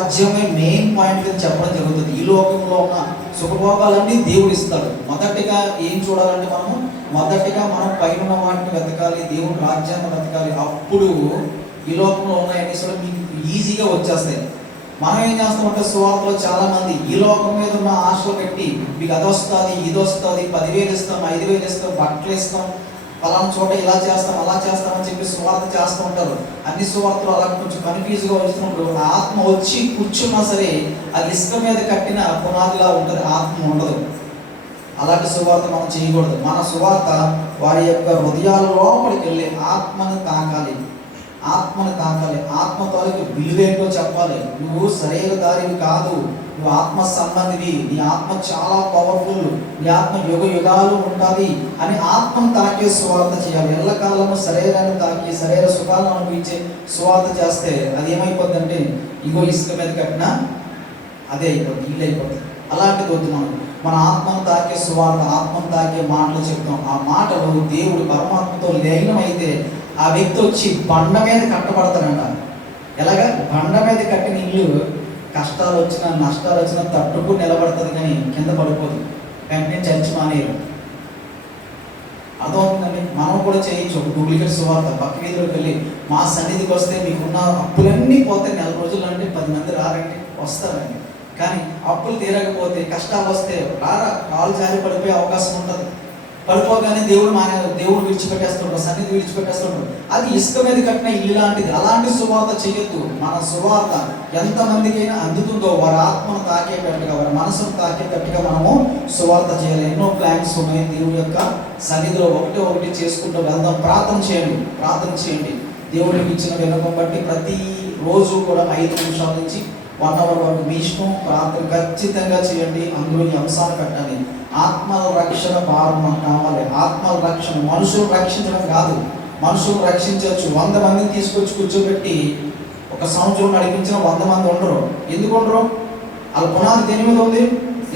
రాజ్యమే main point కింద చెప్పడం జరుగుతుంది. ఈ లోకంలో ఉన్న సుఖభోగాలన్నీ దేవుడు ఇస్తాడు. మొదటిగా ఏం చూడాలంటే మొదటిగా మనం పైన వాటిని వెతకాలి, దేవుని రాజ్యాన్ని వెతకాలి. అప్పుడు ఈ లోకంలో ఉన్నాయన్నీ కూడా మీకు ఈజీగా వచ్చేస్తాయి. మనం ఏం చేస్తామంటే సువార్తలో చాలా మంది ఈ లోకం మీద ఉన్న ఆశలు పెట్టి మీకు అది వస్తుంది, ఇది వస్తుంది, 10,000 ఇస్తాం, 5,000 ఇస్తాం, బట్టలు ఇస్తాం, పలానా చోట ఇలా చేస్తాం, అలా చేస్తామని చెప్పి సువార్త చేస్తూ ఉంటారు. అన్ని సువార్తలు అలా కొంచెం కన్ఫ్యూజ్గా వస్తుంటారు. ఆత్మ వచ్చి కూర్చున్నా సరే అది ఇసుక మీద కట్టిన పునాదిలా ఉంటుంది, ఆత్మ ఉండదు. అలాంటి సువార్త మనం చేయకూడదు. మన సువార్త వారి యొక్క హృదయాల లోపలికి వెళ్ళి ఆత్మను తాకాలి. ఆత్మ తాలూకు విలువేంటో చెప్పాలి. నువ్వు సరైన దారివి కాదు, నువ్వు ఆత్మ సంబంధివి, నీ ఆత్మ చాలా పవర్ఫుల్, నీ ఆత్మ యుగ యుగాలు ఉంటుంది అని ఆత్మను తాకే సువార్త చేయాలి. ఎల్లకాలము శరీరాన్ని తాకి శరీర సుఖాలను అనిపించే సువార్త చేస్తే అది ఏమైపోద్ది అంటే ఇగో ఇసుక మీద కట్టినా అదే అయిపోద్ది, ఇల్లు అయిపోతుంది. అలాంటిది వద్దు. మన ఆత్మను తాకే సువార్త, ఆత్మను తాకే మాటలు చెప్తాం. ఆ మాటలు దేవుడు పరమాత్మతో లీనమైతే ఆ వ్యక్తి వచ్చి బండ మీద కట్టబడతాడంట. ఎలాగా? బండ మీద కట్టిన ఇల్లు కష్టాలు వచ్చినా నష్టాలు వచ్చినా తట్టుకు నిలబడుతుంది, కానీ కింద పడిపోదు. వెంటనే చర్చి మానేరు. అదవుతుందండి. మనం కూడా చేయొచ్చు ఒక డూప్లికేట్ సువార్త. పక్క వీధిలోకి వెళ్ళి మా సన్నిధికి వస్తే మీకున్న అప్పులన్నీ పోతే 4 రోజులు అంటే 10 మంది రారండి, వస్తారండి. కానీ అప్పులు తీరకపోతే కష్టాలు వస్తే రారా, కాలు జారి పడిపోయే అవకాశం ఉంటుంది. పడిపోగానే దేవుడు విడిచిపెట్టేస్తుంటారు, సన్నిధి విడిచిపెట్టేస్తుంటారు. అది ఇసుక మీద కట్టిన ఇల్లు లాంటిది. అలాంటి సువార్త చేయొద్దు. మన సువార్త ఎంతమందికైనా అందుతుందో వారి ఆత్మను తాకేటట్టుగా, వారి మనసును తాకేటట్టుగా మనము సువార్త చేయాలి. ఎన్నో ప్లాన్స్ ఉన్నాయి. దేవుడి యొక్క సన్నిధిలో ఒకటి చేసుకుంటూ వెళ్దాం. ప్రార్థన చేయండి. దేవుడికి ఇచ్చిన విన్నపం బట్టి ప్రతి రోజు కూడా 5 నిమిషాల నుంచి 1 అవర్ వరకు మీ ఇష్టం ప్రార్థన ఖచ్చితంగా చేయండి. అందులో ఈ అంశాలు పెట్టాలి. ఆత్మల రక్షణ భారం మనకు కావాలి. ఆత్మల రక్షణ మనుషులు రక్షించడం కాదు. మనుషులు రక్షించవచ్చు. 100 మందిని తీసుకొచ్చి కూర్చోబెట్టి 1 సంవత్సరం నడిపించిన 100 మంది ఉండరు. ఎందుకు ఉండరు? వాళ్ళ పునాది దేని మీద ఉంది?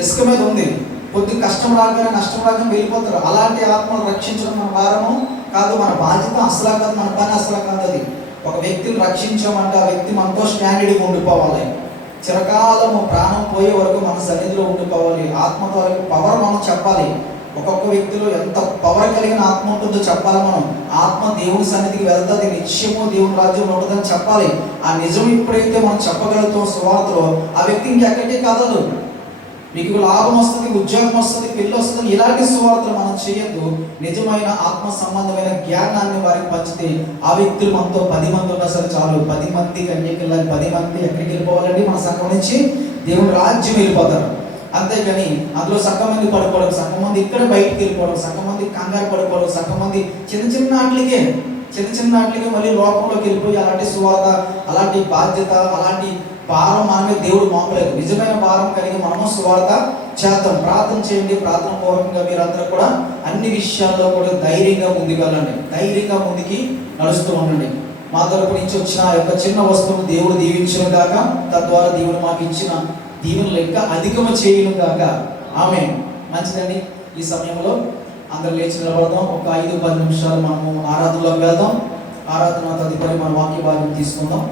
ఇసుక మీద ఉంది. కొద్ది కష్టం రాగానే నష్టం రాగానే వెళ్ళిపోతారు. అలాంటి ఆత్మలు రక్షించడం మన భారము కాదు, మన బాధ్యత అసలు కాదు, మన పని అసలు కాదు. అది ఒక వ్యక్తిని రక్షించామంటే ఆ వ్యక్తి మనతో స్టాండర్డ్గా ఉండిపోవాలి. చిరకాలము ప్రాణం పోయే వరకు మన సన్నిధిలో ఉండిపోవాలి. ఆత్మ ద్వారా పవర్ మనం చెప్పాలి. ఒక్కొక్క వ్యక్తిలో ఎంత పవర్ కలిగిన ఆత్మ ఉంటుందో చెప్పాలి. మనం ఆత్మ దేవుని సన్నిధికి వెళ్తుంది, నిత్యము దేవుని రాజ్యంలో ఉంటుందని చెప్పాలి. ఆ నిజం ఎప్పుడైతే మనం చెప్పగలుగుతాం సువార్తలో, ఆ వ్యక్తి ఇంకెక్కడికి కదలదు. మీకు లాభం వస్తుంది, ఉద్యోగం వస్తుంది, పెళ్ళి వస్తుంది. ఇలాంటి సువార్తలు మనం చేయొద్దు. నిజమైన ఆత్మ సంబంధమైన జ్ఞానాన్ని వారికి పంచితే ఆ వ్యక్తులు మనతో 10 మంది ఉన్నా సరే చాలు. 10 మంది కన్యకి వెళ్ళాలి. 10 మంది ఎక్కడికి వెళ్ళిపోవాలండి? మన సంఘం నుంచి దేవుని రాజ్యం వెళ్ళిపోతారు. అంతేగాని అందులో సగం మంది పడిపోవడం, సగం మంది ఇక్కడ బయటికి వెళ్ళిపోవడం, సగం మంది కంగారు పడిపోవడం, సగం మంది చిన్న చిన్న వాటికే మళ్ళీ లోకంలోకి వెళ్ళిపోయి అలాంటి సువార్త, అలాంటి బాధ్యత, అలాంటి భారం మనమే దేవుడు మోపలేదు. నిజమైన భారం కలిగి మనము సువార్త చేద్దాం. ప్రార్థన చేయండి. ప్రార్థన పూర్వకంగా మీరందరూ కూడా అన్ని విషయాల్లో కూడా ధైర్యంగా ముందుకెళ్ళండి. ధైర్యంగా ముందుకి నడుస్తూ ఉండండి. మా తరపు నుంచి వచ్చిన ఆ యొక్క చిన్న వస్తువును దేవుడు దీవించును గాక. తద్వారా దేవుడు మాకు ఇచ్చిన దీవెనలు ఇంకా అధికము చేయను గాక. ఆమేన్. మంచిదండి. ఈ సమయంలో అందరూ లేచి నిలబడదాం. ఒక 5-10 నిమిషాలు మనము ఆరాధనలోకి వెళ్దాం. ఆరాధన తదుపరి మన వాక్య భాగం తీసుకుందాం.